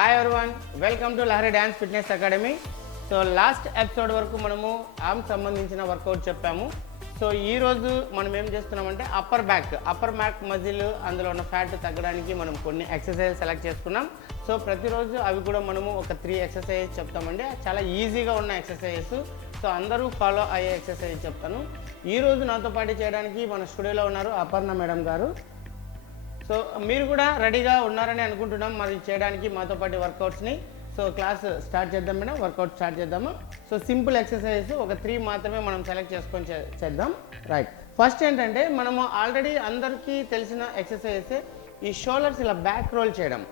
Hi everyone, welcome to Lahari dance fitness academy. So last episode వరకు మనము arm సంబంధించిన work out చెప్పాము. సో ఈరోజు మనం ఏం చేస్తున్నామంటే అప్పర్ బ్యాక్ మజిల్ అందులో ఉన్న ఫ్యాట్ తగ్గడానికి మనం కొన్ని ఎక్సర్సైజ్ సెలెక్ట్ చేసుకున్నాం. సో ప్రతిరోజు అవి కూడా మనము ఒక 3 ఎక్సర్సైజ్ చెప్తామండి. చాలా ఈజీగా ఉన్న ఎక్సర్సైజెస్, సో అందరూ ఫాలో అయ్యే ఎక్సర్సైజ్ చెప్తాను. ఈరోజు నాతో పాటు చేయడానికి మన స్టూడియోలో ఉన్నారు అపర్ణ మేడం గారు. సో మీరు కూడా రెడీగా ఉన్నారని అనుకుంటున్నాం మరి చేయడానికి మాతో పాటు వర్కౌట్స్ని. సో క్లాస్ స్టార్ట్ చేద్దాం మేడం, వర్కౌట్ స్టార్ట్ చేద్దాము. సో సింపుల్ ఎక్సర్సైజ్ ఒక 3 మాత్రమే మనం సెలెక్ట్ చేసుకొని చేద్దాం. రైట్, ఫస్ట్ ఏంటంటే మనము ఆల్రెడీ అందరికీ తెలిసిన ఎక్సర్సైజ్ ఈ షోల్డర్స్ ఇలా బ్యాక్ రోల్ చేయడం.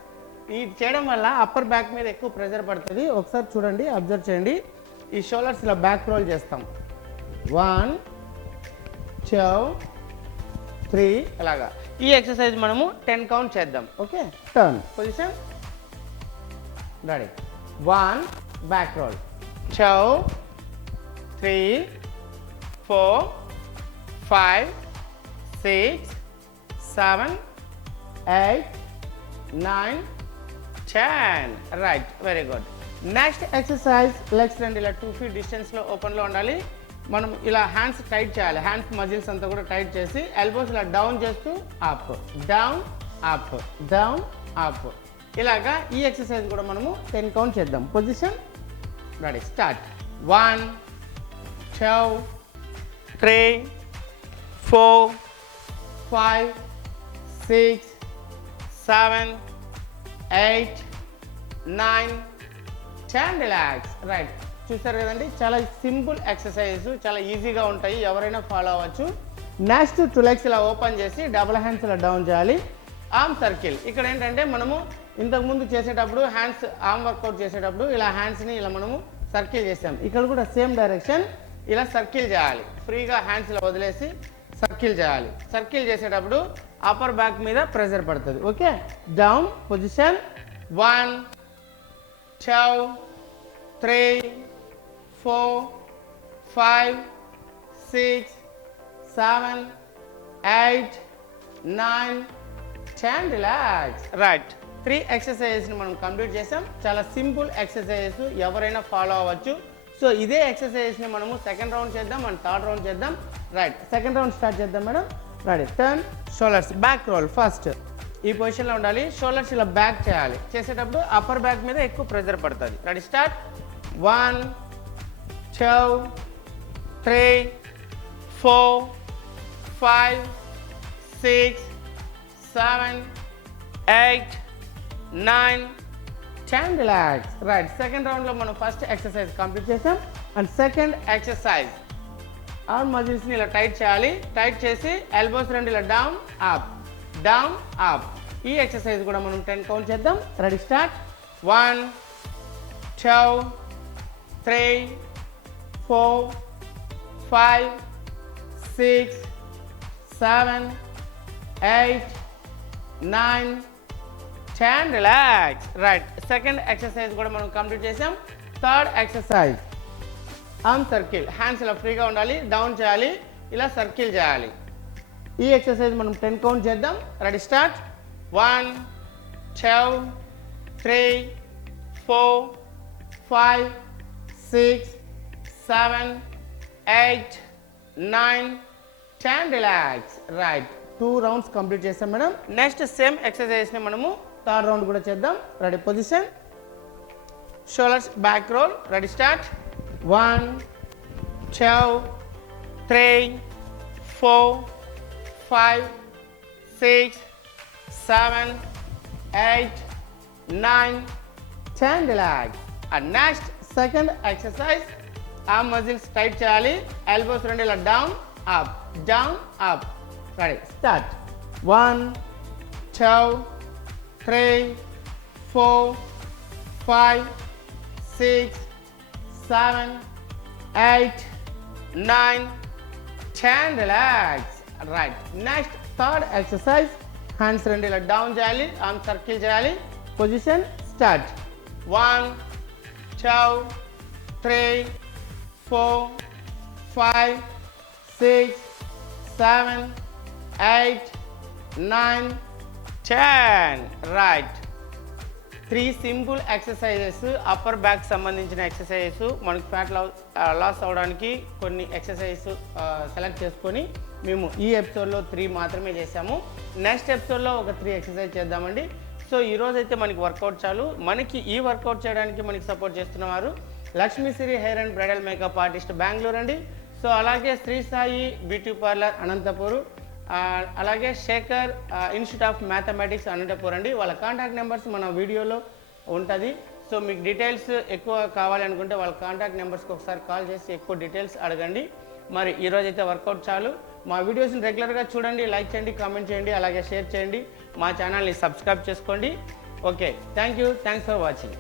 ఇది చేయడం వల్ల అప్పర్ బ్యాక్ మీద ఎక్కువ ప్రెషర్ పడుతుంది. ఒకసారి చూడండి, అబ్జర్వ్ చేయండి. ఈ షోల్డర్స్ ఇలా బ్యాక్ రోల్ చేస్తాం. 1 2 3 అలాగా. ఈ ఎక్సర్సైజ్ మనము 10 కౌంట్ చేద్దాం. Okay, turn position, ready. 1 back roll, 2 3 4 5 6 7 8 9 10. Right, very good. Next exercise legs రెండు ఇలా 2 feet డిస్టెన్స్లో ఓపెన్లో ఉండాలి. మనం ఇలా హ్యాండ్స్ టైట్ చేయాలి. హ్యాండ్స్ మజిల్స్ అంతా కూడా టైట్ చేసి ఎల్బోస్ ఇలా డౌన్ చేస్తూ up down up down up. ఇలాగా ఈ ఎక్సర్సైజ్ కూడా మనము 10 కౌంట్ చేద్దాం. Position, ready, start. 1 2 3 4 5 6 7 8 9 10. Relax. Right, చూసారు కదండి, చాలా సింపుల్ ఎక్సర్సైజెస్, చాలా ఈజీగా ఉంటాయి, ఎవరైనా ఫాలో అవ్వచ్చు. నెక్స్ట్ 2 legs ఇలా ఓపెన్ చేసి డబుల్ హ్యాండ్స్ ఇలా డౌన్ చేయాలి. Arm circle. ఇక్కడ ఏంటంటే మనము ఇంతకుముందు చేసేటప్పుడు హ్యాండ్స్ ఆర్మ్ వర్కౌట్ చేసేటప్పుడు ఇలా హ్యాండ్స్ని ఇలా మనము సర్కిల్ చేసాం. ఇక్కడ కూడా సేమ్ డైరెక్షన్ ఇలా సర్కిల్ చేయాలి. ఫ్రీగా హ్యాండ్స్ ఇలా వదిలేసి సర్కిల్ చేయాలి. సర్కిల్ చేసేటప్పుడు అప్పర్ బ్యాక్ మీద ప్రెషర్ పడుతుంది. Okay, down position. 1 2 3 4 5 6 7 8 9 10. Relax. Right, 3 ఎక్సర్సైజెస్ని మనం కంప్లీట్ చేసాం. చాలా సింపుల్ ఎక్సర్సైజెస్, ఎవరైనా ఫాలో అవ్వచ్చు. సో ఇదే ఎక్సర్సైజెస్ని మనము సెకండ్ రౌండ్ చేద్దాం అండ్ థర్డ్ రౌండ్ చేద్దాం. రైట్, సెకండ్ రౌండ్ స్టార్ట్ చేద్దాం madam. Ready, turn, shoulders back roll. First ఈ పొజిషన్లో ఉండాలి. షోల్డర్స్ ఇలా బ్యాక్ చేయాలి. చేసేటప్పుడు అప్పర్ బ్యాక్ మీద ఎక్కువ ప్రెషర్ పడుతుంది. Ready, start. 1 2 3 4 5 6 7 8 9 10. Relax. Right, second రౌండ్లో మనం ఫస్ట్ ఎక్సర్సైజ్ కంప్లీట్ చేసాం. అండ్ సెకండ్ ఎక్సర్సైజ్ ఆర్మ్ మజిల్స్ని ఇలా టైట్ చేయాలి. టైట్ చేసి ఎల్బోస్ రెండు ఇలా డౌన్ అప్ డౌన్ అప్. ఈ ఎక్సర్సైజ్ కూడా మనం 10 కౌంట్ చేద్దాం. Ready, start. 1 2 3 4 5 6 7 8 9 10. Relax. Right, second exercise కూడా మనం కంప్లీట్ చేసాం. Third exercise arm circle. Hands ఇలా ఫ్రీగా ఉండాలి, డౌన్ చేయాలి, ఇలా సర్కిల్ చేయాలి. ఈ ఎక్సర్సైజ్ మనం 10 కౌంట్ చేద్దాం. Ready, start. 1 2 3 4 5 6 7 8 9 10. Relax. Right, 2 rounds complete చేస్తాం మేడం. నెక్స్ట్ సేమ్ ఎక్సర్సైజ్ని మనము థర్డ్ రౌండ్ కూడా చేద్దాం. Ready, position, shoulders back roll. Ready, start. 1 2 3 4 5 6 7 8 9 10. Relax. And next second exercise arm muscles tight చేయాలి. ఎల్బోస్ రెండు ఇలా down up down up. Ready, start. 1 2 3 4 5 6 7 8 9 10. Relax. Right, next third exercise hands రెండు ఇలా down చేయాలి, arm circle చేయాలి. Position, start. 1 2 3 4 5 6 7 8 9 10. Right. 3 simple exercises upper back సంబంధించిన exercises మనకి fat loss అవడానికి కొన్ని ఎక్సర్సైజెస్ సెలెక్ట్ చేసుకొని మేము ఈ ఎపిసోడ్లో 3 మాత్రమే చేసాము. నెక్స్ట్ ఎపిసోడ్లో ఒక 3 ఎక్సర్సైజ్ చేద్దామండి. సో ఈరోజు అయితే మనకి వర్కౌట్ చాలు. మనకి ఈ వర్కౌట్ చేయడానికి మనకి సపోర్ట్ చేస్తున్నవారు Lakshmishree hair and bridal makeup artist Bengaluru అండి. సో అలాగే శ్రీ సాయి బ్యూటీ పార్లర్ అనంతపూర్, అలాగే Shekhar institute of mathematics Anantapur అండి. వాళ్ళ కాంటాక్ట్ నెంబర్స్ మన వీడియోలో ఉంటుంది. సో మీకు డీటెయిల్స్ ఎక్కువ కావాలి అనుకుంటే వాళ్ళ కాంటాక్ట్ నెంబర్స్కి ఒకసారి కాల్ చేసి ఎక్కువ డీటెయిల్స్ అడగండి. మరి ఈరోజైతే వర్కౌట్ చాలు. మా వీడియోస్ని రెగ్యులర్గా చూడండి, లైక్ చేయండి, కామెంట్ చేయండి, అలాగే షేర్ చేయండి. మా ఛానల్ని సబ్స్క్రైబ్ చేసుకోండి. Okay, thank you, thanks for watching.